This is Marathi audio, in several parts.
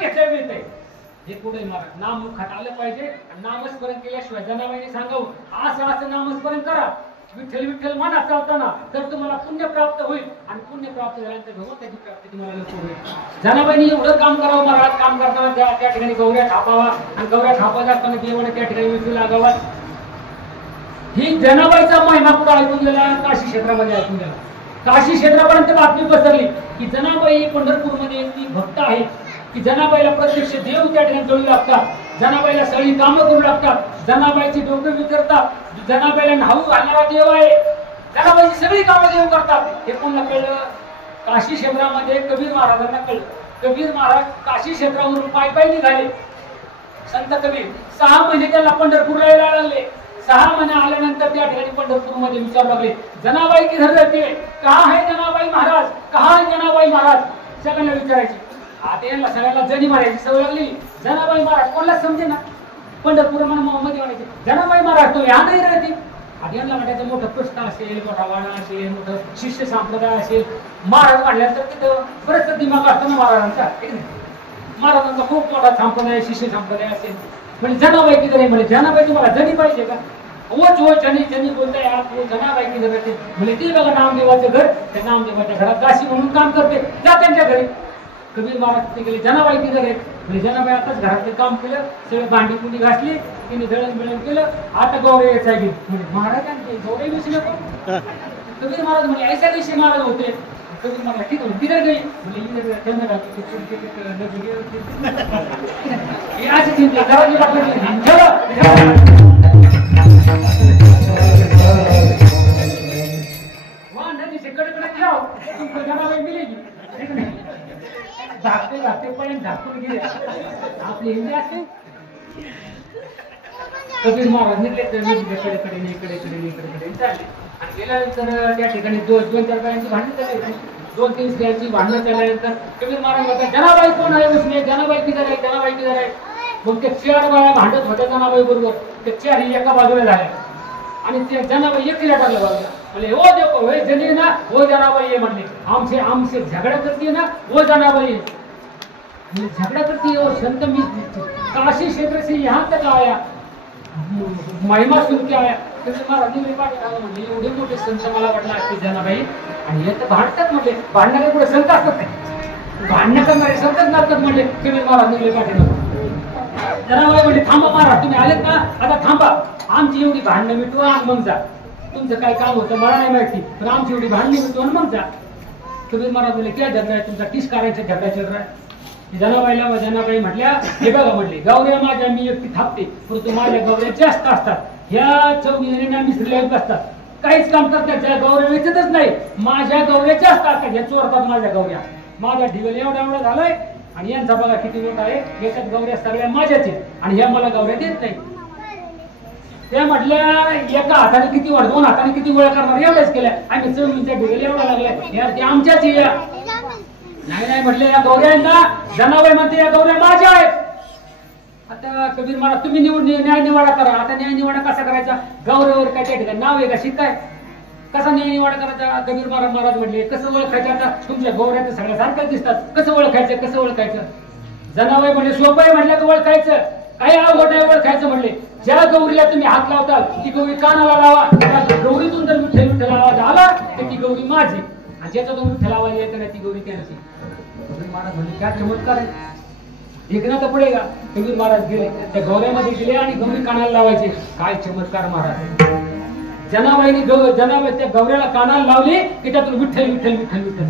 घेतलं मिळतंय हे पुढे महाराज नाम मुखात आलं पाहिजे आणि नामस्मरण केल्याशिवाय जनाबाईने सांगावं असं असं नामस्मरण करा विठ्ठल विठ्ठल मनात चालताना तर तुम्हाला पुण्य प्राप्त होईल आणि पुण्य प्राप्त झाल्यानंतर भगवंताची प्राप्ती तुम्हाला लवकर होईल. जनाबाईंनी एवढं काम करावं महाराज काम करताना त्या ठिकाणी गौऱ्या थापावा आणि गौऱ्या थापत असताना देवाने त्या ठिकाणी विठू लागावा. ही जनाबाईचा महिमा पुढे ऐकून गेला काशी क्षेत्रामध्ये ऐकून गेला. काशी क्षेत्रापर्यंत बातमी पसरली की जनाबाई पंढरपूरमध्ये ती भक्त आहे की जनाबाईला प्रत्यक्ष देव त्या ठिकाणी जळू लागतात. जनाबाईला सगळी कामं करू लागतात. जनाबाईची डोकं विचारतात. जनाबाईला न्हाऊ घालणारा देव आहे. जनाबाईची सगळी कामं देव करतात. हे कोणाला कळलं? काशी क्षेत्रामध्ये कबीर महाराजांना कळलं. कबीर महाराज काशी क्षेत्रावरून पायी निघाले. संत कबीर 6 महिने त्याला पंढरपूरला यायला लागले. 6 महिने आल्यानंतर त्या ठिकाणी पंढरपूरमध्ये विचारू लागले जनाबाई किधर रहती है, कहाँ है जनाबाई महाराज, कहाँ है जनाबाई महाराज. सगळ्यांना विचारायचे. आता यांना सगळ्याला जनी मारायची सवय लागली. जनाबाई महाराज कोणाला समजे ना पंढरपूर मध्ये म्हणायचे जनाबाई महाराज तो या नाही राहते. आता यांना म्हणायचं मोठं प्रश्न असेल मोठा वाणा असेल मोठं शिष्य संप्रदाय असेल महाराज म्हटल्यानंतर तिथं बरंच दिमाग असतो ना महाराजांचा. महाराजांचा खूप मोठा संप्रदाय शिष्य संप्रदाय असेल म्हणजे जनाबाई किती नाही म्हणजे जनाबाई तुम्हाला जनी पाहिजे का ओच ओ जनी जनी बोलताय आप वो जनाबाई किती राहते म्हणजे ते बघा नामदेवाचं घर त्या नामदेवाच्या घरात दासी म्हणून काम करते जा त्यांच्या घरी. कबीर महाराज तिथे गेले जनाबाई किती आहेत म्हणजे जनाबाई आताच घरातलं काम केलं सगळं भांडी कुंडी घासली तिने दळण बिळण केलं आता गौरे यायचा गेली म्हणजे महाराजांचे गौरे विषय नको. कबीर महाराज म्हणजे ऐसा दिवशी महाराज होते. कबीर महाराज ठीक आहे किधर गई म्हणजे जनाबाई मिलेगी धाकते धाकते पण झाकून गेले आपली हिंदी असते. कबीर महाराज निघले इकडे चालले आणि गेल्यानंतर त्या ठिकाणी 2-4 बायांची भांडणं झाली. 2-3 स्त्रियांची भांडणं झाल्यानंतर कबीर महाराज म्हणतात जनाबाई कोण आहे उसने जनाबाई किधर आहे जनाबाई किधर आहे. मग त्या 4 बाया भांडत होत्या जनाबाई बरोबर. त्या 4 एका बाजूला झाल्या आणि त्या जनाबाई एकटीला टाकलं बाजूला म्हणजे हो देखो हे जनी ना हो जनाबाई आहे म्हणले आमसे झगड़ा करती ना वो जनाबाई झगड़ा करती है और संत मी काशी क्षेत्र से यहाँ तक आया महिमा सुन के आया म्हणजे एवढे मोठे संत मला वाटलं की जनाबाई आणि हे तर भांडतात म्हणजे भांडणारे पुढे संत असतात नाही भांडणं करणारे संतच नसतात म्हणजे कबीर महाराज निघले पाठीमागे. जनाबाई म्हणजे थांबा महाराज तुम्ही आलेत ना आता थांबा आमची एवढी भांडणं मिटवा आणि मग जा. तुमचं काय काम होतं मला नाही माहिती पण आमची एवढी भांडणी मिटवा आणि मग जा. कबीर महाराज बोलले क्या झगडा आहे तुमचा किस कार्याचा झगडा चल रहा है. जनाबाई म्हटल्या हे बघा म्हटले गौऱ्या माझ्या मी एकटी थापते परंतु माझ्या गौऱ्या जास्त असतात. ह्या 4 मिसरीला बसतात काहीच काम करतात ज्या गौऱ्या वेचतच नाही माझ्या गौऱ्या जास्त असतात ह्या चोरतात माझ्या गौऱ्या. माझा ढिगल एवढा झालाय आणि यांचा बघा किती मोठा आहे याच्यात गौऱ्या सगळ्या माझ्याच आहेत आणि ह्या मला गौऱ्या देत नाही. त्या म्हटल्या एका हाताने किती वेळ 2 हाताने किती वेळ करणार एवढ्याच केल्या आम्ही 4 ढिगल एवढा लागलाय यार ते आमच्याच या नाही म्हटले या गौऱ्यांना जनाबाई म्हणते या गौऱ्या माझ्या आहेत. आता कबीर महाराज तुम्ही न्याय निवाडा करा. आता न्याय निवाडा कसा करायचा गौऱ्यावर काय त्या ठिकाणी नाव आहे का शिकाय कसा न्याय निवाडा करायचा. कबीर महाराज म्हटले कसं ओळखायचं आता तुमच्या गौऱ्या तर सगळ्या सारख्याच दिसतात कसं ओळखायचं. जनाबाई म्हणले सोपं आहे म्हटलं ओळखायचं काय अवघड आहे ओळखायचं म्हणले ज्या गौरीला तुम्ही हात लावताल ती गौरी कानाला लावा गौरीतून जर विठ्ठल आवाज आला तर ती गौरी माझी आणि ज्याचा तो विठ्ठल आवाज येत नाही ती गौरी त्यांची. कबीर महाराज म्हणले क्या चमत्कार आहे देखना तर पडेगा. कबीर महाराज गेले त्या गौऱ्यामध्ये गेले आणि गौरी कानाला लावायचे काय चमत्कार महाराज. जनाबाईने जनाबाई त्या गौऱ्याला कानाला लावली की त्यातून विठ्ठल विठ्ठल विठ्ठल विठ्ठल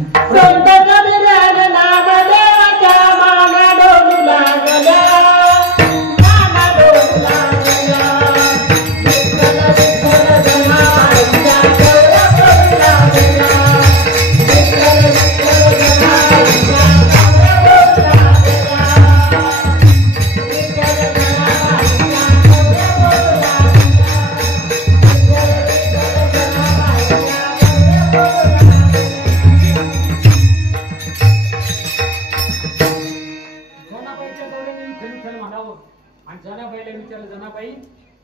जनाबाईला विचारलं जनाबाई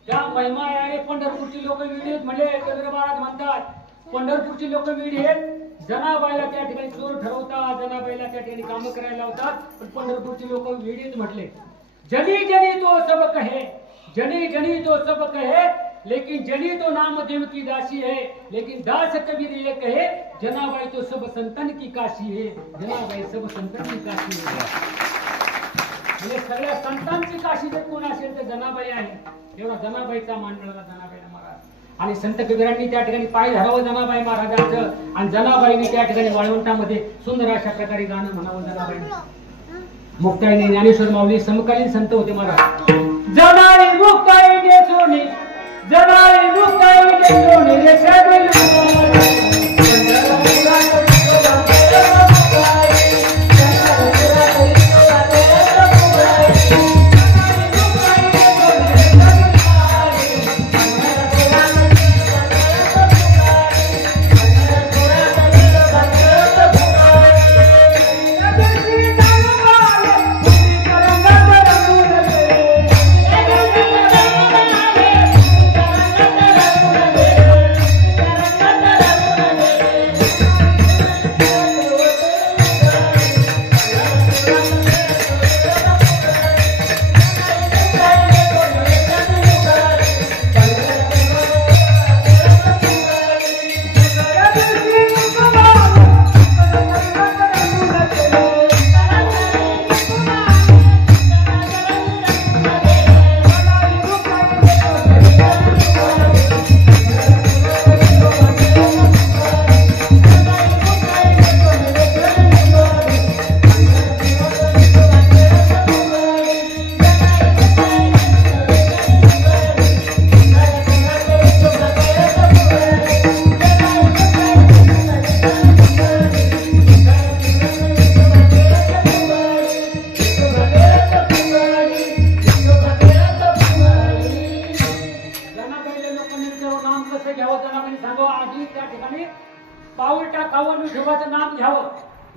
त्या महिमा आहे पंढरपूरची लोक वेडी आहेत म्हणले कबीर महाराज म्हणतात पंढरपूरची लोक वेडी आहेत जनाबाईला त्या ठिकाणी चोर ठरवतात, जनाबाईला त्या ठिकाणी कामं करायला लावतात. पण पंढरपूरचे लोक वेळीच म्हटले, जनी जनी तो सब कहे, जनी जनी तो सब कहे, लेकिन जनी तो नामदेव की दासी है, लेकिन दास कबीर ये कहे, जनाबाई तो सब संतन की काशी है, जनाबाई सब संतन की काशी है. म्हणजे सगळ्या संतांची काशी जर कोण असेल तर जनाबाई आहे. एवढा जनाबाईचा मान मिळाला जनाबाईला महाराज. आणि संत कबीरांनी त्या ठिकाणी पाय धरावं जनाबाई महाराजांचं, आणि जनाबाईने त्या ठिकाणी वाळवंटामध्ये सुंदर अशा प्रकारे गाणं म्हणावं जनाबाईने. मुक्ताईने ज्ञानेश्वर माऊली समकालीन संत होते महाराज. जनाई मुक्ताई दे सोनी, जनाई मुक्ताई दे सोनी रे सगळे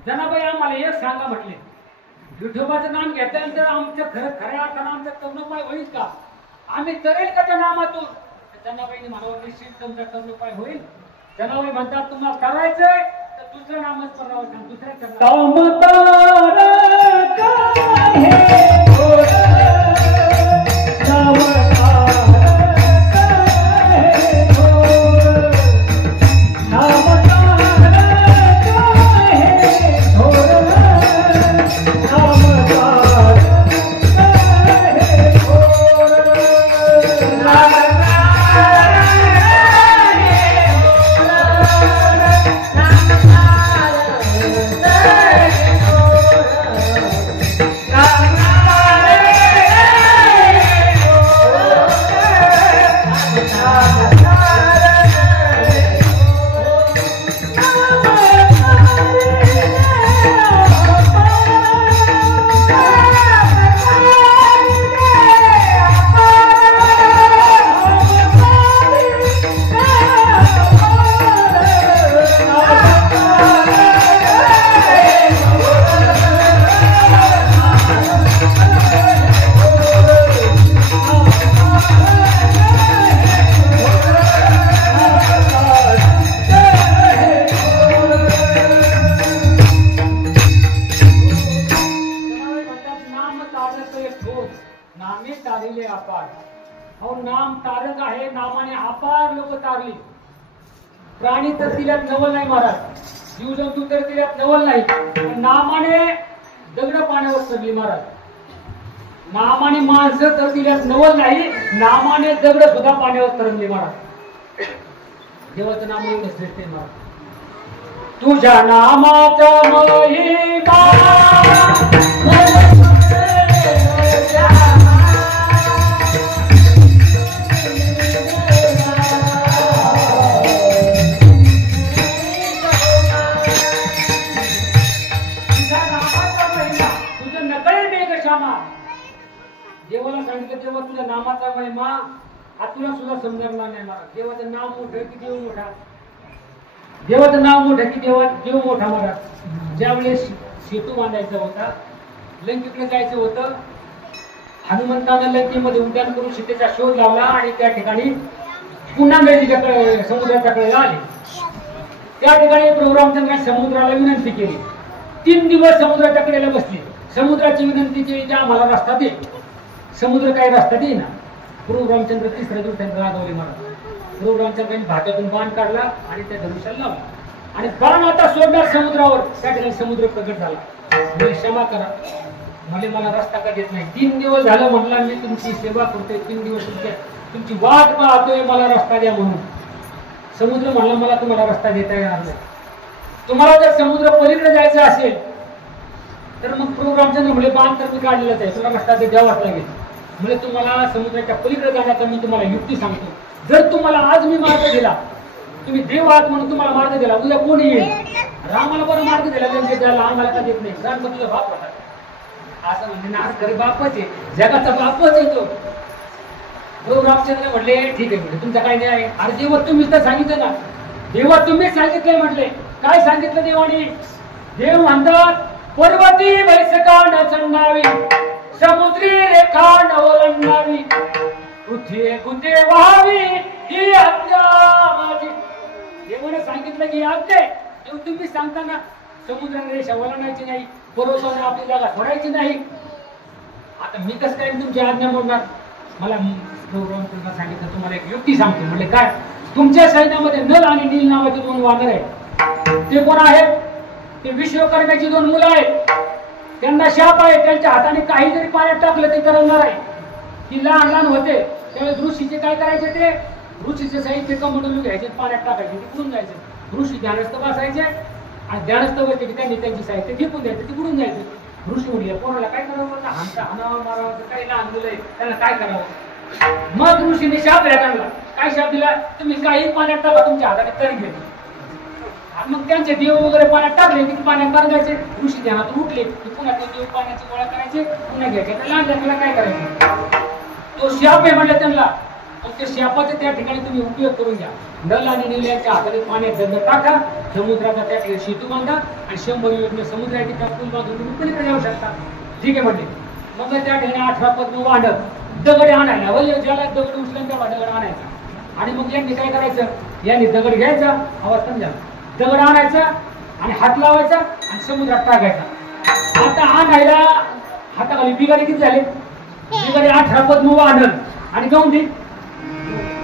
जनाबाई आम्हाला एक सांगा म्हटले, विठोबाचं नाम घेतल्यानंतर आमचं खऱ्या अर्थानं आमचं तरुणोपाय होईल का? आम्ही तरेल का त्या नामातून? जनाबाईने म्हणावं निश्चित तुमचा तरुणोपाय होईल. जनाबाई म्हणतात तुम्हाला करायचंय तर दुसरं नामच करावं सांग, नाम तारक आहे. नामाने अपार लोक तारली. प्राणी तर तिल्यात नवल नाही महाराज, जीवजंतू तर तिल्यात नवल नाही. नामाने दगड पाण्यावर चढली महाराज. नामाने माणसं तर तिल्यात नवल नाही, नामाने दगड सुद्धा पाण्यावर तरंगली महाराज. देवाचं नाम एवढं श्रेष्ठ आहे महाराज. तुझ्या नामाचा महिमा देवाला सांगितलं तेव्हा तुझ्या नामाचा महिमा हा तुला सुद्धा समजणार नाही महाराज. देवाचं नाव मोठं की देव मोठा, देवाचं नाव मोठं की देव मोठा महाराज. ज्यावेळेस सेतू बांधायचा होता, लंकेकडे जायचं होतं, हनुमंतानं लंकेमध्ये उड्डाण करून सीतेचा शोध लावला आणि त्या ठिकाणी पुन्हा नदीच्या समुद्राच्या कडेला आले. त्या ठिकाणी प्रभू रामचंद्राने समुद्राला विनंती केली. 3 दिवस समुद्राच्या कडेला बसले. समुद्राची विनंती केली की आम्हाला रस्ता दे. समुद्र काही रस्ता दे ना. प्रभू रामचंद्र तिसऱ्या दिवसात रागावले मला. प्रभू रामचंद्रांनी भात्यातून बाण काढला आणि त्या धनुष्याला लावला आणि बाण आता सोडणार समुद्रावर. त्या ठिकाणी समुद्र प्रकट झाला. मी क्षमा करा, मला रस्ता का देत नाही. 3 दिवस झालं म्हणला मी तुमची सेवा करतोय, 3 दिवस तुमची वाट पाहतोय, मला रस्ता द्या म्हणून. समुद्र म्हणला मला तुम्हाला रस्ता देता येणार नाही. तुम्हाला जर समुद्र पलीकडे जायचं असेल तर मग प्रभू रामचंद्र म्हणले बाण तर मी काढलेलाच आहे, तुला रस्ता द्यावाच लागेल. म्हणजे तुम्हाला समुद्राच्या पलीकडे जाण्याचा मी तुम्हाला युक्ती सांगतो. जर तुम्हाला आज मी मार्ग दिला, तुम्ही देव आहात म्हणून तुम्हाला मार्ग दिला, उद्या कोणी येईल रामाला बरं मार्ग दिला त्यांनी द्यायला आम्हाला का देत नाही. राम तुझा बाप होता असं म्हणजे ना, खरे बापच आहे, जगाचा बापच आहे तो. प्रभू रामचंद्र म्हटले ठीक आहे, म्हणजे तुमचा काय न्याय आहे. अरे देवा तुम्हीच तर सांगितलं ना, देवा तुम्हीच सांगितलंय म्हटले. काय सांगितलं देवाने? देव म्हणतात पर्वती वैसकांड चंडावी, समुद्री रेखा नवलंडावी, पृथ्वी कुठे व्हावी ही आज्ञा माझी. देवाने सांगितलं की आज्ञा तुम्ही सांगताना समुद्राने रेषा वळणायची नाही, पर्वताने आपली जागा सोडायची नाही. आता मी कसं काय तुमची आज्ञा मोडणार? मला सांगितलं तुम्हाला एक युक्ती सांगतो. म्हणजे काय? तुमच्या सैन्यामध्ये नल आणि नील नावाचे 2 वानर आहेत. ते कोण आहेत? ते विश्वकर्म्याची 2 मुलं आहेत. त्यांना शाप आहे, त्यांच्या हाताने काही जरी पाण्यात टाकलं ते करणार आहे. ती लहान लहान होते त्यावेळेस ऋषीचे काय करायचे? ते ऋषीचे साहित्य कमडून घ्यायचे, पाण्यात टाकायचे, ते बुडून जायचे. ऋषी ध्यानस्थ बसायचे आणि ध्यानस्थ होते की त्यांनी त्यांची साहित्य फेकून द्यायचे, ते बुडून जायचे. ऋषी म्हणले कोणाला काय करावं? हाणावं मारावं, काही लहान मुलं आहे त्यांना काय करावं? मग ऋषीने शाप दिला त्यांना. काय शाप दिला? तुम्ही काही पाण्यात टाका, तुमच्या हाताने तरी घे. मग त्यांचे देव वगैरे पाण्यात टाकले की पाण्यात टाकायचे. ऋषी ध्यानातून उठले की पुन्हा ते देव पाण्याची गोळा करायचे, पुन्हा घ्यायचे. तर लहान लेकराला काय करायचे? तो शाप आहे म्हटलं त्यांना. मग त्या शापाचा त्या ठिकाणी तुम्ही उपयोग करून घ्या. नल आणि नील यांच्या हाताने पाण्यात दंड टाका, समुद्राचा त्या ठिकाणी सेतू बांधा आणि 100 योजने समुद्र आहे त्या पूल बांधून तुम्ही पलीकडे जाऊ शकता. ठीक आहे म्हटले. मग त्या ठिकाणी 18 पद्म वाढत दगड आणायला, वय ज्याला दगड उचलं त्या दगड आणायचा. आणि मग यांनी काय करायचं? यांनी दगड घ्यायचा, आवाज समजा, दगड आणायचा आणि हात लावायचा आणि समुद्रात टाकायचा. आता आणायला हाताखाली बिगारी किती झाले? बिगारी 18 पद्म वाढत आणि गौंडी.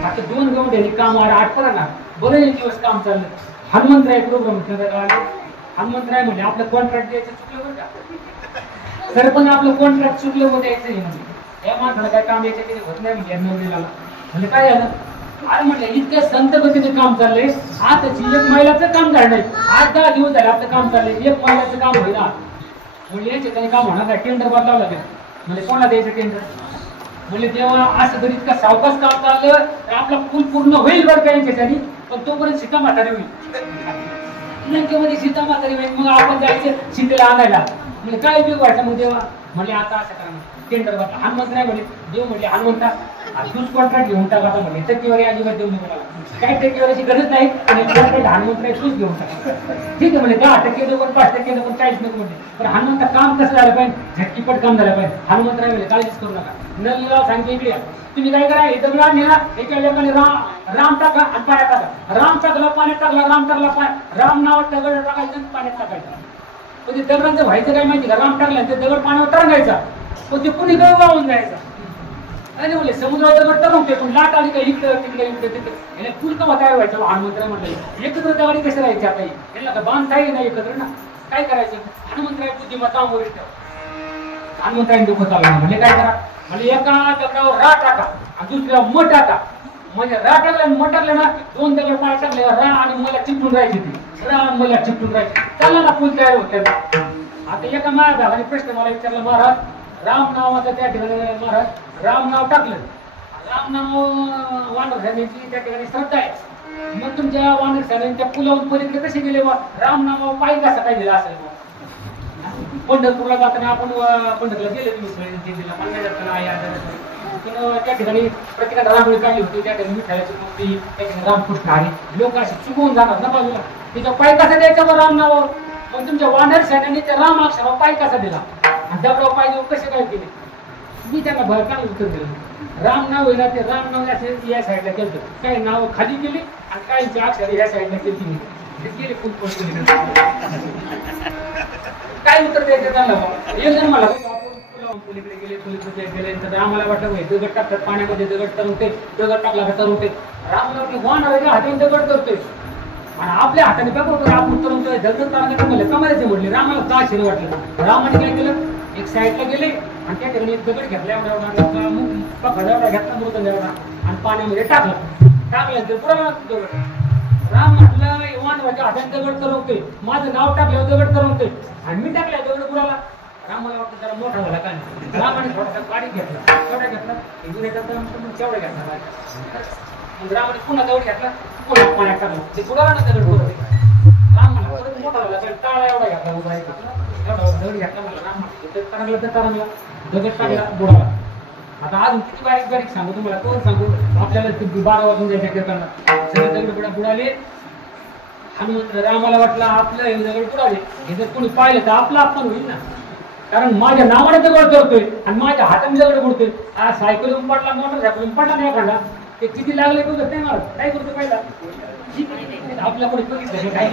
आता 2 गौंड्यांनी काम 8 पडा ना. बरेच दिवस काम चाललं. हनुमंतराय प्रोग्राम हनुमंतराय म्हणजे आपलं कॉन्ट्रॅक्ट द्यायचं चुकलं बरं का? तर पण आपलं कॉन्ट्रॅक्ट चुकलं होतं यायचं म्हणजे या माणसाला काय काम यायचं ते होत नाही म्हणजे नवरीला. म्हणजे काय झालं? अरे म्हटलं इतक्या संत गतीने काम चाललंय, आताची 1 महिलाचं काम झालं नाही. 8-10 दिवस झाले आपलं काम चाललंय, 1 महिलाचं काम होईना. म्हणजे याच्या त्याने काम होणार काय? टेंडर बदलावं लागेल. म्हणजे कोणाला द्यायचं टेंडर? म्हणजे तेव्हा असं जर इतका सावकाश काम चाललं तर आपला पूल पूर्ण होईल बरं का यांच्यासाठी, पण तोपर्यंत सीता म्हातारी होईल. लंकेमध्ये सीता म्हातारी होईल. मग आपण जायचं सीतेला आणायला. म्हणजे काय उपयोग व्हायचा? मग तेव्हा म्हणले आता असं करा, टेंडर बदला. हनुमंतराय म्हणे, देव म्हणजे हनुमंता तूच कॉन्ट्रॅक्ट घेऊन टाका. आता म्हणे टक्केवारी अजिबात देऊ नका, काय टक्केवारीची गरज नाही आणि कॉन्ट्रॅक्ट हनुमंतराय तूच घेऊन टाका. ठीक आहे म्हणजे 10% नको 5% नको काहीच नको म्हणजे. पण हनुमंता काम कसं झालं पाहिजे? झटकीपट काम झालं पाहिजे. हनुमंतराय म्हणजे काळजीच करू नका. नलीला सांगितलं इकडे तुम्ही काय करा, हे दगड नेला एका लोकांनी राम टाका आणि पाण्यात टाका. राम टाकला पाण्यात टाकला, राम टाकला राम नावात दगड टाकायचं पाण्यात टाकायचं. पण ते दगडांचं व्हायचं काय माहिती का? राम टाकला ते दगड पाण्यावर तरंगायचा, पण ते कुणी गळ वाहून जायचा. अरे बोले समुद्रावर दगड तरंगते, पण लाट आली का इकडं तिकडे इकडे तिकडे याला पूल का तयार व्हायचं? हनुमंतराय म्हटलं एकत्र दगडी कसं राहायच्या काही यांना का बांधताही नाही एकत्र ना. काय करायचं? हनुमंतराय बुद्धिमत्ता वरिष्ठ हनुमंतरायने डोकं चालवलं. म्हणजे काय करा? म्हणजे एका दगडावर रा टाका आणि दुसऱ्यावर म टाका. म्हणजे रा टाकला आणि म टाकलं ना, 2 दगड पाण्यात टाकले, रा आणि मला चिपटून राहायची ती रा आणि मला चिपटून राहायची. चालला ना पूल तयार होते. आता एका महाराजाने प्रश्न मला विचारला, महाराज राम नावाचं त्या ठिकाणी महाराज राम नाव टाकलं, राम नाव वानर सेनेची त्या ठिकाणी श्रद्धा आहे. मग तुमच्या वानर सेनेने त्या पुलावून पलीकडे कसे गेले? राम नाव पायी कसा काय दिला असेल? पंढरपूरला जाताना आपण पंढरपूरला गेले तुम्ही त्या ठिकाणी प्रत्येकाला रांगोळी काढली होती. त्या ठिकाणी विठ्ठलाची मूर्ती, त्या ठिकाणी रामकृष्ण आहे. लोक असे चुकवून जाणार ना बाजूला. त्याच्या पाय कसा द्यायचा बरं राम नावावर? पण तुमच्या वानर सैन्याने त्या राम अक्षरावर पाय कसा दिला आणि दगडावर पाय देऊन कसे काय केले? मी त्यांना भरकान उत्तर दिलं. राम नाव आहे ना, ते राम नाव असे या साईडला केलं, काही नाव खाली केली आणि काहींची अक्षर या साईडला केली. गेले खूप काय उत्तर द्यायचं त्यांना एक जण मला पलीकडे गेले तर आम्हाला वाटलं दगड टाकतात पाण्यामध्ये दगड तरवते दगड टाकला का तरवते रामला वाटलं हाताने दगड करतोय आणि आपल्या हाताने काय करतो आपण तरवतोय दगड तारण्याचं म्हणलं कमालायचे म्हटले रामाला का शिर वाटलं रामाने काय केलं एक साईडला गेले आणि त्या ठिकाणी एक दगड घेतला एवढा घेतला मृत एवढा आणि पाण्यामध्ये टाकलं तर पुरा दगड राम म्हटलं इवान माझ्या हाताने दगड तरवतोय माझं नाव टाकलं दगड तरवतोय आणि मी टाकल्या दगड पुराला रामाला वाटतं जरा मोठा झाला काय रामाने थोडासा बारीक घेतला छोटा घेतला तेवढा घेतला मग रामाने पुन्हा दगड घेतला पुन्हा पाण्यात टाकला ते बुडाला ना दगड बुडवते राम म्हणला परत मोठा झाला काय टाळा एवढा घेतला उभा एवढा दगड घेतला मला राम म्हटलं तरंगला तर तरंगला दगड टाकला बुडाला आता अजून किती बारीक बारीक सांगू तुम्हाला कोण सांगू आपल्याला 12 वाजून जायच्या करताना सगळे दगड बुडाले हनुमंत रामाला वाटलं आपलं हे दगड बुडाले हे जर कोणी पाहिलं तर आपलं अपमान होईल ना कारण माझ्या नावाने दगड करतोय आणि माझ्या हाताने दगड बुडतोय आज सायकलून पडला मोटरसायकलून पडला नाही एखादा ते किती लागले तुझं ते मला काय करतो पहिला आपल्या कोणी बघितलं काय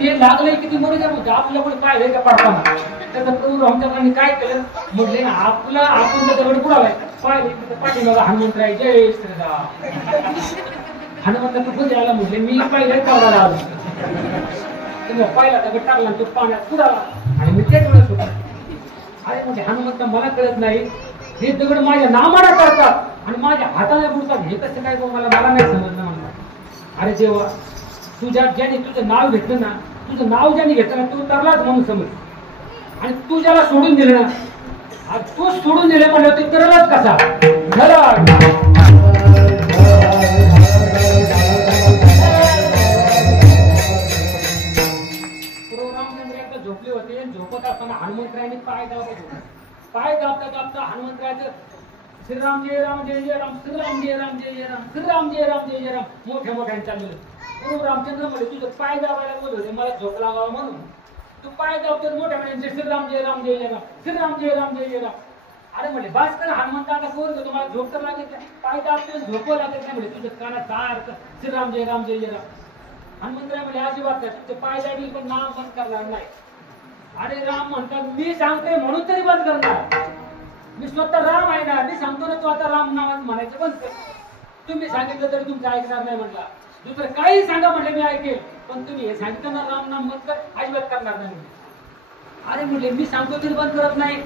ते लागले किती मोठे होते आपल्या कोणी पाहिलं का पडताना त्याचा प्रभू रामचंद्रांनी काय केलं म्हटले ना आपला आपण दगड बुडालाय पाहिले पाठीमागा हनुमंतराय जय श्रीराम हनुमंत कुठे आला म्हटले मी पाहिलं तेवढा आलो तुम्ही पाहिला दगड टाकला तो पाण्यात बुडाला आणि मी तेच वेळेस होतो अरे म्हणजे हनुमंत मला कळत नाही हे दगड माझ्या नामाला करतात आणि माझ्या हाताने बुडतात हे कसं काय मला नाही समजलं म्हणलं अरे जेव्हा तुझ्या ज्याने तुझं नाव घेतलं ना तुझं नाव ज्याने घेतलं ना तू तरलाच म्हणून समज आणि तू ज्याला सोडून दिलं ना तू सोडून दिले म्हणलं तू तरलाच कसा झोपले होते झोपत असताना हनुमंतरायांनी पाय दाबता हनुमंतरायाचं श्रीराम जय राम जय जय राम श्रीराम जय राम जय जय राम श्रीराम जय राम जय जय राम मोठ्याने चाललेलं गुरु रामचंद्र म्हणले तुझं पाय दाबायला बोलत होते मला झोप लागावं म्हणून तू पाय दाबतो मोठ्या म्हणजे श्रीराम जय राम जय जय राम श्रीराम जय राम जय जय राम अरे म्हणले भास्कर हनुमंत आता कोण तुम्हाला झोप तर लागेल पाय दाबतो झोप लागेल नाही म्हणजे तुझं कानात सारखं श्रीराम जय राम जय जय राम हनुमंतराय म्हणजे अजिबात नाही तुझं पाय दाबील पण नाम बंद करणार नाही अरे राम म्हणतात मी सांगते म्हणून तरी बंद करणार मी स्वतः राम आहे ना मी सांगतो ना तू आता राम नावात म्हणायचं बंद कर तुम्ही सांगितलं तरी तुमचं ऐकणार नाही म्हटला दुसरं काही सांगा म्हटलं मी ऐकेल पण तुम्ही हे सांगितलं ना राम नाम बंद कर अजिबात करणार नाही अरे म्हटले मी सांगतो तरी बंद करत नाही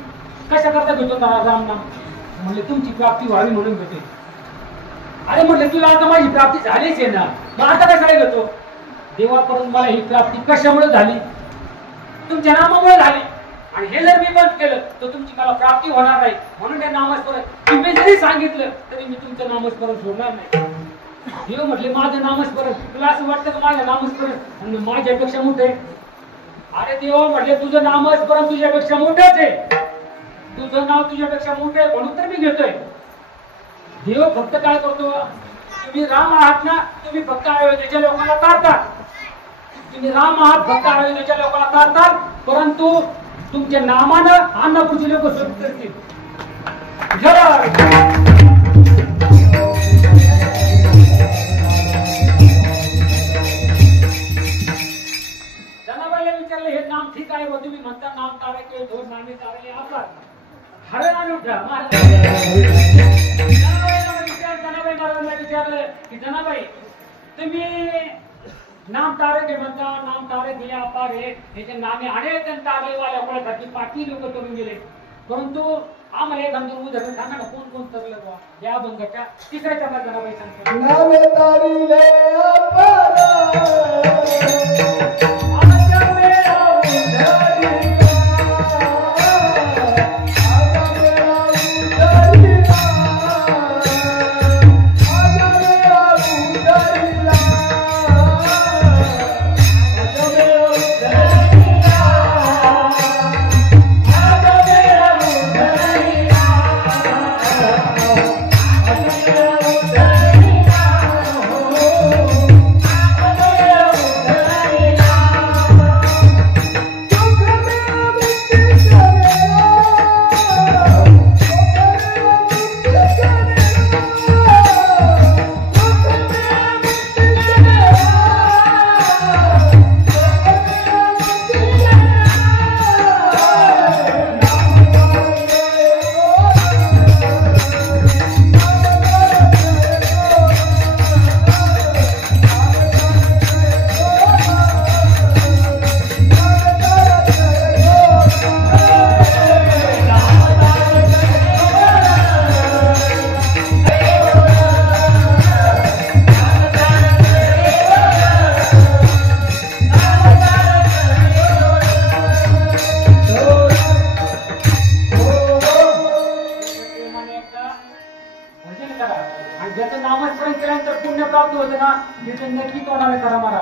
कशा करता घेतो राम नाम म्हणले तुमची प्राप्ती व्हावी म्हणून घेते अरे म्हटले तुला आता माझी प्राप्ती झालीच आहे ना मग आता कशाला घेतो देवापर्यंत मला ही प्राप्ती कशामुळे झाली तुमच्या नामामुळे झाली आणि हे जर मी बंद केलं तर तुमची मला प्राप्ती होणार नाही म्हणून त्या नामस्मरण तुम्ही जरी सांगितलं तरी मी तुमचं नामस्मरण सोडणार नाही देव म्हटले माझं नामस्मरण तुला असं वाटतं का माझं नामस्मरण आणि माझ्यापेक्षा मोठं आहे अरे देव म्हटले तुझं नामस्मरण तुझ्यापेक्षा मोठंच आहे तुझं नाव तुझ्यापेक्षा मोठं आहे म्हणून तर मी घेतोय देव फक्त काय करतो तुम्ही राम आहात ना तुम्ही फक्त अयोध्येच्या लोकांना तारतात तुम्ही राम आहात फक्त अयोध्येच्या लोकांना तारतात परंतु तुमच्या नामानं अन्नपूरचे लोक सोडून करतील जनाबाईला विचारलं हे नाम ठीक आहे व तुम्ही म्हणता नाम तारायचे धोर नामे तारायले आपला हरण आणि उठा जनाबाई महाराजांना विचारलं की जनाबाई तुम्ही नाम तारे म्हणता नाम तारे दिले अपार हे याचे नामे अनेक जण तारले वाल्यासाठी पाठी लोक करून गेले परंतु आम्हाला एक अंतर उदाहरण सांगा ना कोण कोण तरलं बा या अभंगाच्या तिसऱ्या चरणात जनाबाई सांगतात नामे तारिले अपार ज्याचं नामस्मरण केल्यानंतर पुण्य प्राप्त होते ना तिथे नक्की तोंडाने करा मारा.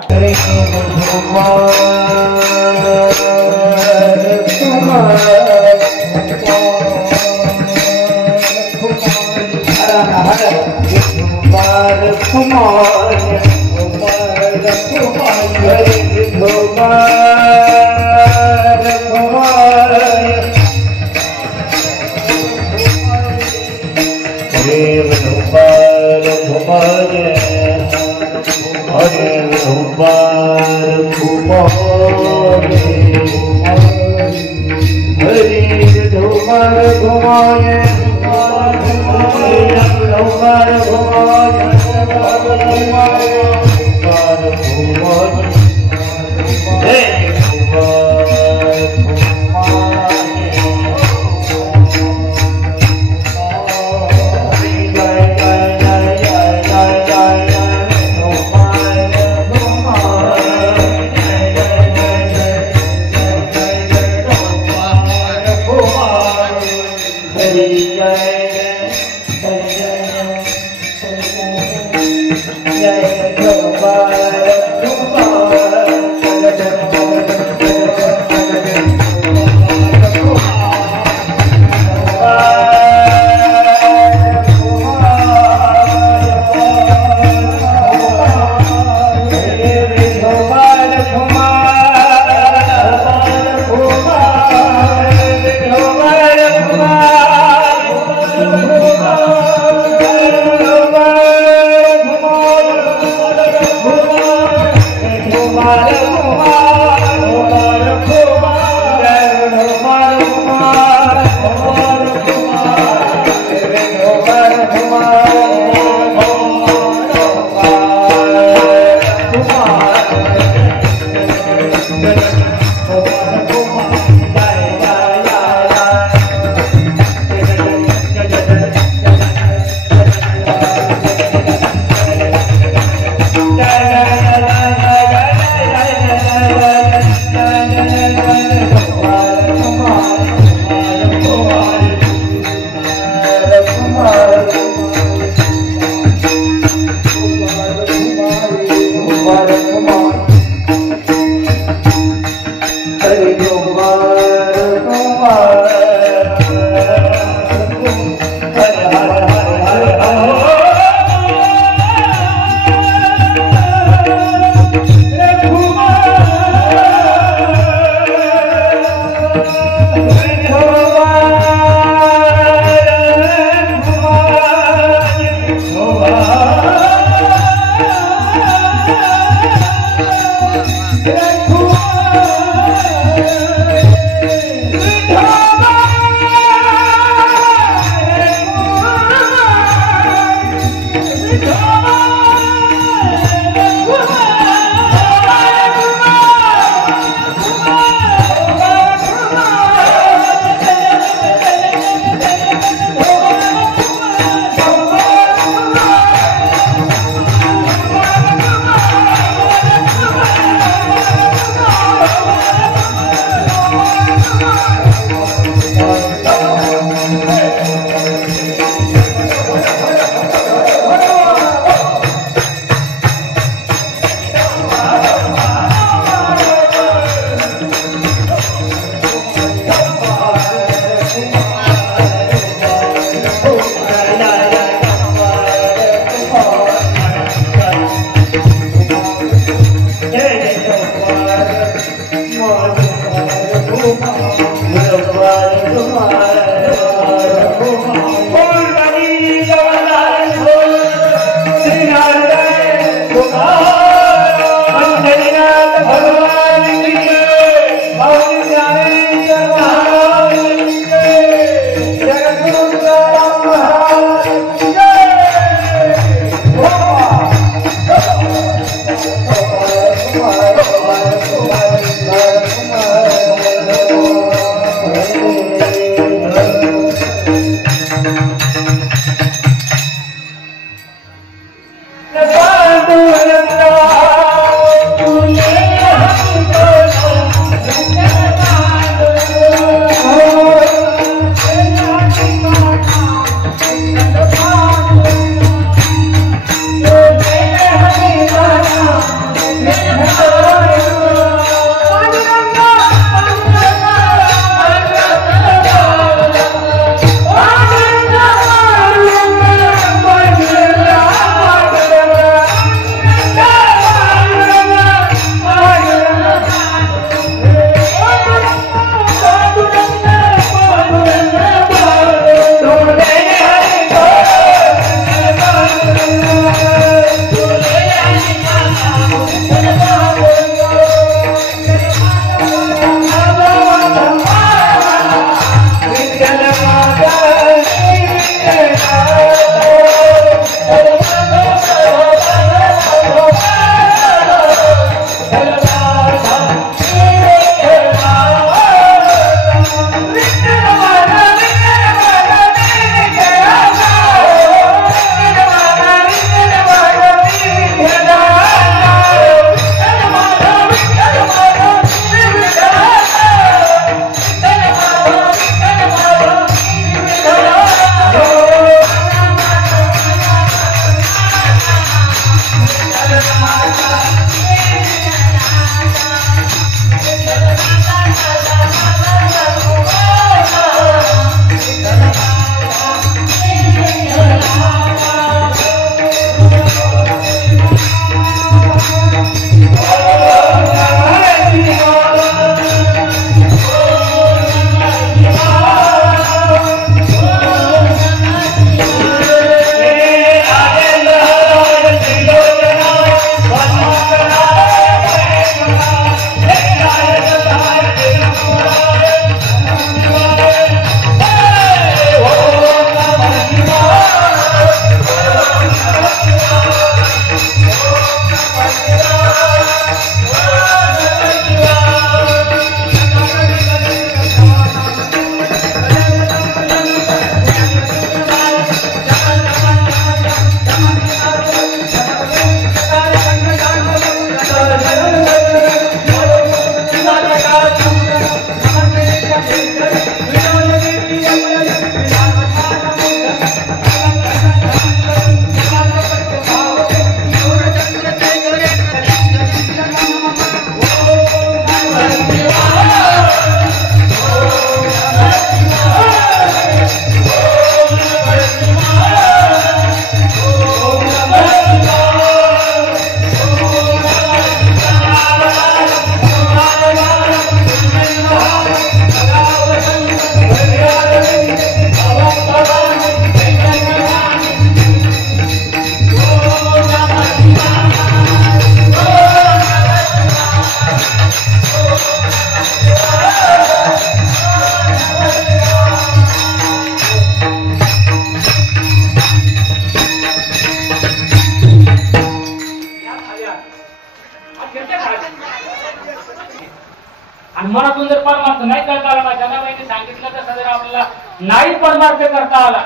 नाही करता आला ना, जनाबाईने सांगितलं तसं जर आपल्याला नाही परमार्थ करता आला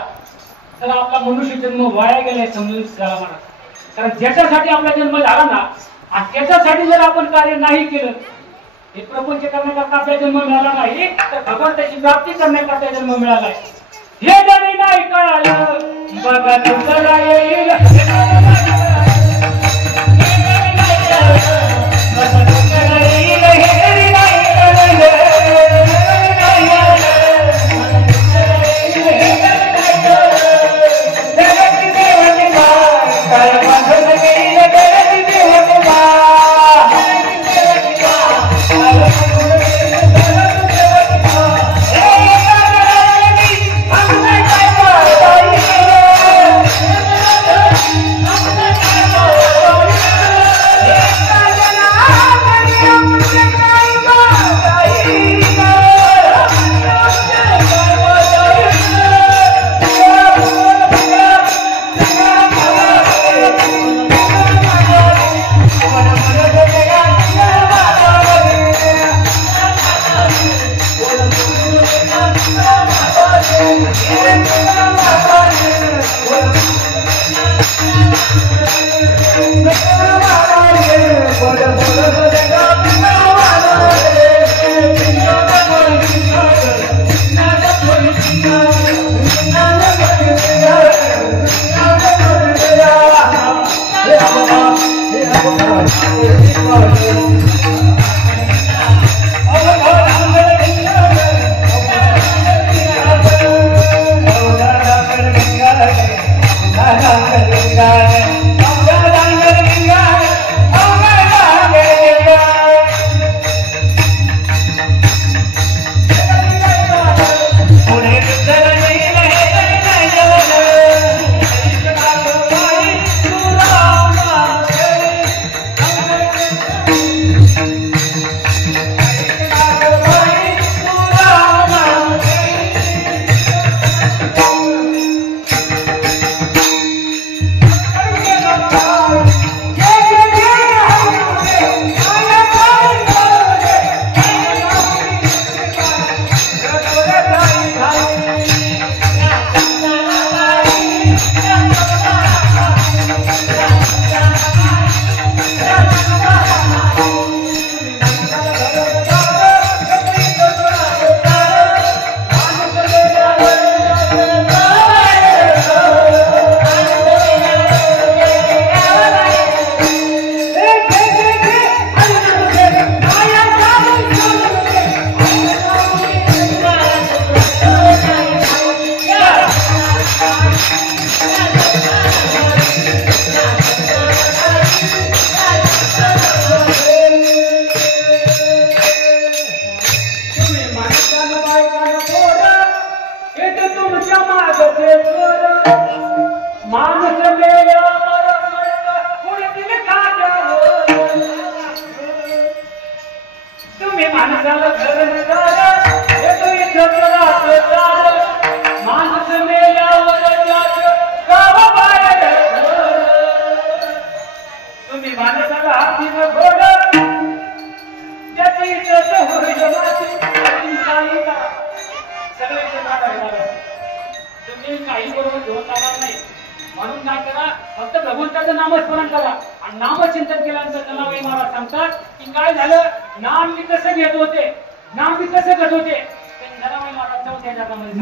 तर आपला मनुष्य जन्म वाया गेलाय समजून झाला म्हणा. कारण ज्याच्यासाठी आपला जन्म झाला ना आणि त्याच्यासाठी जर आपण कार्य नाही केलं, हे प्रपंच करण्याकरता आपला जन्म मिळाला नाही तर भगवंताची प्राप्ती करण्याकरता जन्म मिळालाय. हे जरी नाही कळालं बघा तुझा येईल, काही बरोबर घेऊन जाणार नाही. म्हणून काय करा, फक्त भगवंताचं नामस्मरण करा आणि नामचिंतन केल्यानंतर जनाबाई महाराज सांगतात की काय झालं, नाम मी कसं घेत होते, नाम मी कसं घेत होते. जनाबाई महाराज चौथ्या जगामध्ये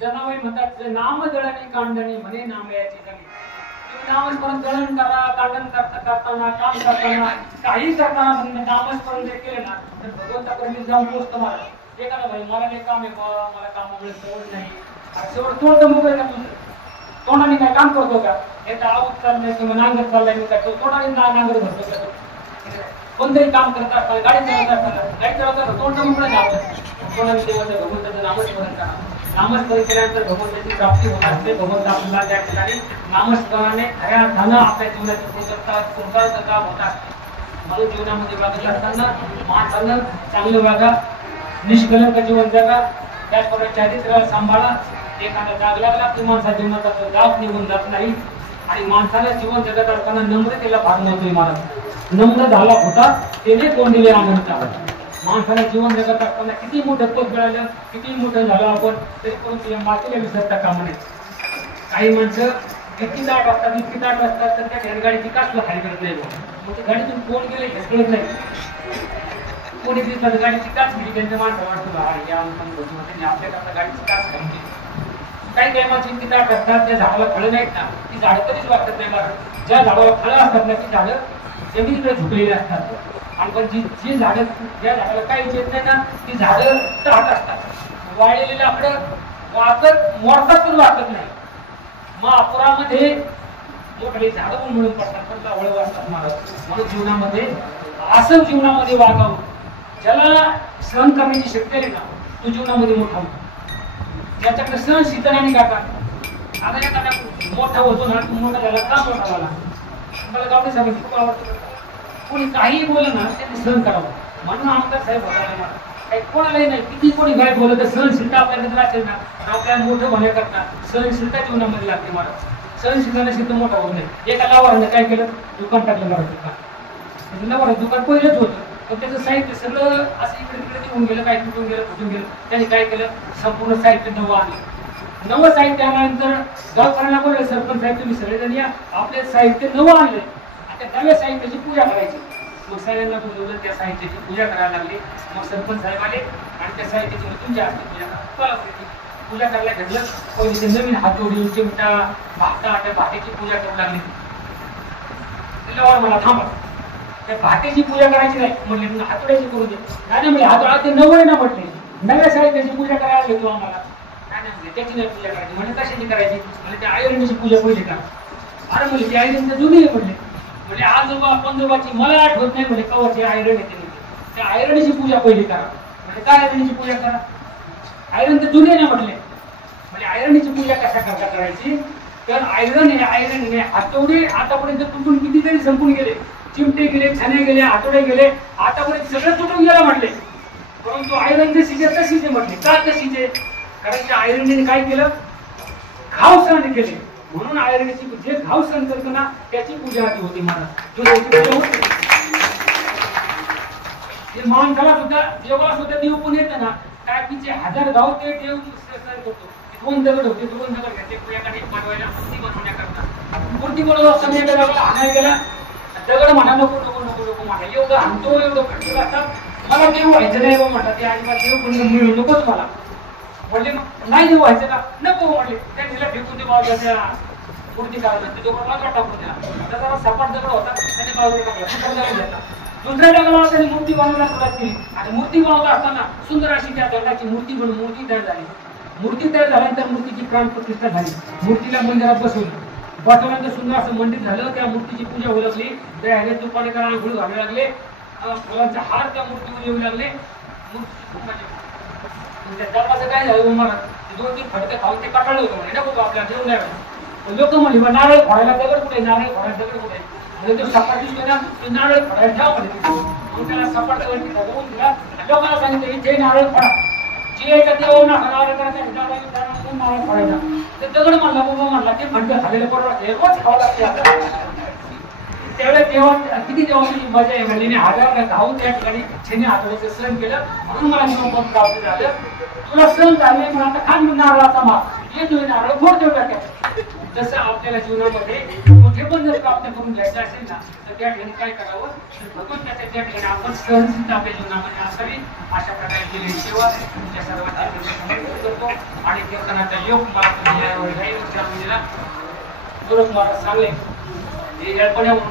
जनाबाई म्हणतात नामदळणी कांडणी म्हणे नामयाची जणी. नामस्मरण दळण करा, कांडण करताना, काम करताना, काही करताना नामस्मरण जर केले ना तर भगवंतापर्यंत जाऊन पोहोचतो. मला ते करा भाई, मला नाही काम आहे, मला कामामुळे सवड नाही. सवड तोडतं मोकळे का तुझं? तोंडाने काय काम करतो का? हे तर आवत चाललंय किंवा नांगर चाललाय मी काय तोंडाने नांगर धरतो का? कोणतरी काम करत असताना, गाडी चालवत असताना, गाडी चालवताना तोंड मोकळं जावं. तोंडाने देवाचं भगवंताचं नामस्मरण करा. नामस्मरण केल्यानंतर भगवंताची प्राप्ती होत असते. भगवंत आपल्याला त्या ठिकाणी नामस्मरणाने खऱ्या अर्थानं आपल्या जीवनाची पूर्तता होत असते. म्हणून जीवनामध्ये वागत असताना माणसानं चांगलं वागा, निष्कलंक जीवन जगा, त्याचबरोबर चारित्र्याला सांभाळा. एखादा डाग लागला की माणसा जीवनाचा डाग निघून जात नाही. आणि माणसाला जीवन जगत असताना नम्रतेला फार महत्व आहे. महाराज नम्र झाला होता त्याने कोंडले आनंद. माणसाला जीवन जगत असताना किती मोठं पद मिळालं, किती मोठं झालं आपण, तरी परंतु या मातेला विसरता कामा नये. काही माणसं इतकी दाट असतात तर त्या गाडीची काच खाली करत नाही. मग त्या गाडीतून कोण गेले हे कळत नाही. कोणी दिसतात गाडीची काच गेली, त्यांच्या माणसं वाटतं आपल्याकडे गाडीची काच खाली. काही माणसं इतकी दाट असतात, त्या झाडाला फळं नाहीत ना, ती झाडं कधीच वाटत नाही. मला ज्या झाडाला फळं असतात ना ती झाडं जमिनीकडे झुकलेली असतात. आणि पण जी झाडं ज्या झाडाला काहीच येत नाही ना ती झाडं दाट असतात. वाळलेली लाकडं मोडतात पण वाटत नाही. महापुरामध्ये मोठे झाडं पण मिळून पडतात, पण हळू असतात. म्हणून जीवनामध्ये असं जीवनामध्ये वागावं. ज्याला सहन करण्याची शक्ती आहे ना तो जीवनामध्ये मोठा होतो. ज्याच्याकडे सहनशीलता नाही करतात. आता एखादा मोठा होतो ना, मोठा झाला का मोठा झाला, मला गावडे साहेब खूप आवडतं. कोणी काही बोललं ना त्यांनी सहन करावं. म्हणून आमदार साहेब होता काही कोणालाही नाही, किती कोणी काय बोलत सहनशीलता आपल्याकडे जर असेल ना आपल्याला मोठं होण्याकरता सहनशीलता जीवनामध्ये लागते. मला सहनशीलता नसेल तर मोठा होत नाही. एका लावाराने काय केलं, दुकान टाकलं. मला दुकान पहिलंच होतं, पण त्याचं साहित्य सगळं असं इकडे तिकडे निघून गेलं, काही तुटून गेलं, फुटून गेलं. त्यांनी काय केलं, संपूर्ण साहित्य नवं आणलं. नवं साहित्य आल्यानंतर गावकऱ्यांना बोलले, सरपंच साहेब तुम्ही सगळेजण या, आपले साहित्य नवं आणले, आता नव्या साहित्याची पूजा करायची. मग सगळ्यांना बोलवलं, त्या साहित्याची पूजा करायला लागली. मग सरपंच साहेब आले आणि त्या साहित्याची तुमच्या हस्ते पूजा करायला घेतलं. पहिले ते नवीन हातोडी, चिमटा, भाता, त्या भाट्याची पूजा करू लागली. मला थांबा, त्या भाट्याची पूजा करायची नाही म्हणले, हातोड्याची करू दे. नाही म्हणजे हातोडा ते नवं ना म्हटले, नव्या साहित्याची पूजा करायला घेतो आम्हाला. नाही म्हणजे त्याची नाही पूजा करायची. म्हणजे कशाची करायची, म्हणजे त्या आयरणीची पूजा पहिली का. अरे म्हणजे ती आयरणी जुनी आहे म्हणले. म्हणजे आजोबा पंजोबाची मला आठवत नाही म्हणजे कवाची आयरन येते. त्या आयरणीची पूजा पहिली करा. म्हणजे काय आयरणीची पूजा करा, आयरन तर जुने ना म्हटले. म्हणजे आयरणीची पूजा कशा करता करायची, तर आयरन हे हातोडे आतापर्यंत तुटून कितीतरी संपून गेले. चिमटे गेले, छाने गेले, हातोडे गेले, आतापर्यंत सगळं तुटून गेलं म्हटले. परंतु आयरन जशीचे तशीचे म्हटले. का तशीचे, कारण त्या आयरणीने काय केलं, घाव सहन केले. म्हणून आयरणीची जे घाव सहन करतो ना त्याची पूजा आधी होती. महाराज पूजा होती. माणसाला सुद्धा देवाला सुद्धा देव पण येतं ना, काय तिचे 1000 गाव ते देव सहन करतो. 2 दगड होते, 2 दगड घेतले पूजाकडे बनवायला, मूर्ती बनवण्याकरता. मूर्ती बनवत असताना एका दगडाला हाणायला गेला. दगड म्हणा नको नको नको नको म्हणा, एवढं हाणतो एवढं खटकत असतात. मला देव व्हायचं नाही बा म्हणतात. ते अजिबात देव पण मिळू नकोच मला. म्हणजे नाही देव व्हायचं का, नको म्हणले. त्यांनी फेकून ते बाजूला त्या मूर्ती काढला, ते दोघांना टाकून दिला. जरा सपाट दगड होता, त्याने बाजूला टाकला. दुसऱ्या दगडाला त्यांनी मूर्ती बनवायला सुरुवात केली. आणि मूर्ती बनवत असताना सुंदर अशी त्या दगडाची मूर्ती तयार झाली. मूर्ती तयार झाल्यानंतर मूर्तीची प्राण प्रतिष्ठा झाली. मूर्तीला मंदिरात बसवलं. बसवल्यानंतर सुंदर असं मंदिर झालं. त्या मूर्तीची पूजा होऊ लागली. त्या ह्याने तुपाने करा आंघोळ घालायला लागले. फुलांचा हार त्या मूर्तीवर येऊ लागले. दगडाचं काय झालं, मला 2-3 फटके खाऊन ते कटाळले होते. म्हणे नको आपल्याला जेवण द्यावं. लोक म्हणले नारळ फोडायला दगड कुठे, नारळ फोडायला दगड कुठे. म्हणजे तो सपाट दिसतो ना, ते नारळ फोडायला ठेवा म्हणे. मग त्याला सपाट वरती ठरवून दिला. लोकांना सांगितलं इथे नारळ फोडा. जे एका देव नारळ करायचा, नारळ फोडायचा. ते दगड म्हणला, बाबा म्हणला ते फटके खाल्लेले परवडते, रोज खावं लागते. त्यावेळेस देवा किती देवाची मजा आहे. म्हणजे मी 1000 धावून त्या ठिकाणी छेने हातोड्याचं सहन केलं. म्हणून मला निरोप प्राप्त झालं. तुला सहन झाले म्हणून आता खान नारळाचा माप येतोय, नारळ फोड देऊ टाकायचं. जसं आपल्याला जीवनामध्ये मोठे पण जर प्राप्त करून घ्यायचं असेल ना तर त्या ठिकाणी काय करावं, भगवंताच्या त्या ठिकाणी आपण सहनशीलता आपल्या जीवनामध्ये असावी. अशा प्रकारे केलेली सेवा तुमच्या सर्वांना करतो. आणि कीर्तनाचा योग मला गोरख महाराज सांगले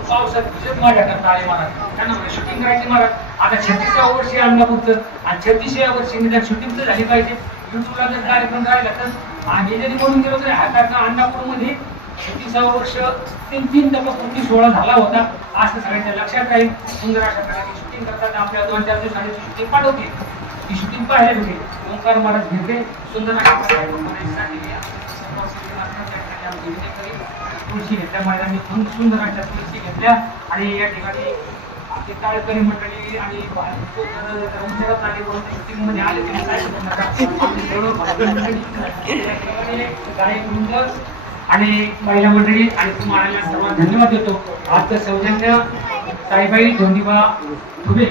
पावसात भिजत माझ्या करता आले महाराज. त्यांना शूटिंग करायची महाराज. आता 36व्या वर्षी अंगापूरचं आणि 36व्या वर्षी निदान शूटिंग तर झाली पाहिजे. युट्यूबला जर कार्यक्रम राहिला तर आणि जरी म्हणून गेलो तरी हाताचा अंगापूरमध्ये 36व्या वर्ष 3 टप्प्यापूर्वी 16 झाला होता. असं सगळ्यांच्या लक्षात राहील. सुंदर अशा प्रकारे शूटिंग करताना आपल्या 2-4 दिवसांची शूटिंग पाठवते. ती शूटिंग पाहायला भेटेल. ओंकार महाराज घेतले सुंदर तुळशी घेतल्या महिलांनी खूप सुंदर अशा तुळशी घेतल्या आणि या ठिकाणी आपली टाळकरी मंडळी आणि मध्ये आले आणि महिला मंडळी आणि तुम्हाला सर्वांना धन्यवाद देतो. आजचं सौजन्य साईबाई धोंडीबा ठुबे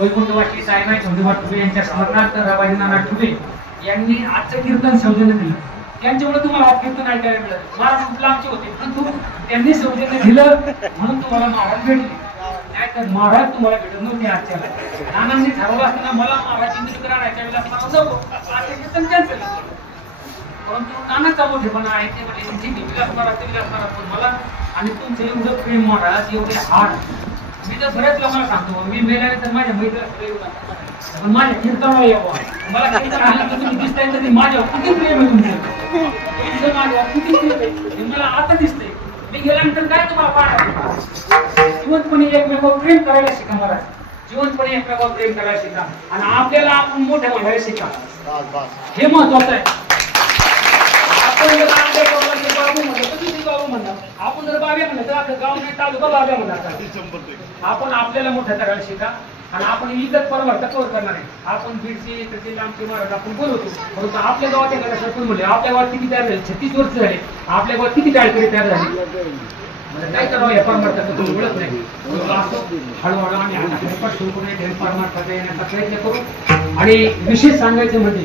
वैकुंठवासी साईबाई धोंडीबा ठुबे यांच्या स्मरणार्थ रवाजीनाथ ठुबे यांनी आजचं कीर्तन सौजन्य दिलं. त्यांच्यामुळे तुम्हाला आज कीर्तन ऐकायला मिळालं. महाराज खूप लांबचे होते परंतु त्यांनी सौजन्य दिलं म्हणून तुम्हाला महाराज भेटले. नाही तर महाराज तुम्हाला भेटत नव्हते. आजच्या नानांनी ठरवलं असताना मला महाराज इंद्रकर आणायच्या वेळेला मला जाऊ आज कीर्तन कॅन्सल. परंतु नानाचा मोठेपणा आहे ते म्हणजे ठीक आहे विलासणारा पण मला आणि तुमचं एवढं प्रेम महाराज एवढे हार मी तर बऱ्याच लोकांना सांगतो मी मेल्यानंतर माझ्या मैत्रीला पण माझ्या कीर्तनाला यावं मला कीर्तन आलं तर तुम्ही दिसताय तर माझ्यावर किती प्रेम आहे तुमचं माझ्यावर किती प्रेम आहे हे मला आता दिसतंय. मी गेल्यानंतर काय तुम्हाला पाहणार जिवंतपणे एकमेकावर प्रेम करायला शिका महाराज. जिवंतपणे एकमेकावर प्रेम करायला शिका आणि आपल्याला आपण मोठ्या म्हणायला शिका. हे महत्वाचं आहे. आपण जर आपल्या गावाला बाबू म्हणलं तर किती बाबू म्हणणार. आपण जर बाब्या म्हणलं तर आपलं गाव नाही तालुका बाब्या म्हणणार. आपण आपल्याला मोठं करायला शिका आणि आपण इतर परवर्तक करणार आहे. आपण बीडचे तसे आमचे महाराज आपण बोलवतो परंतु आपल्या गावात एखाद्या सरपंच म्हणले आपल्या गावात किती तयार झाले 36 वर्ष झाले आपल्या गावात किती टाळकरी तयार झाली काय करावं या परवर्तक तुम्ही ओळख नाही. हळूहळू आणि आता सुरू करून परमार्थ येण्याचा प्रयत्न करू. आणि विशेष सांगायचं म्हणजे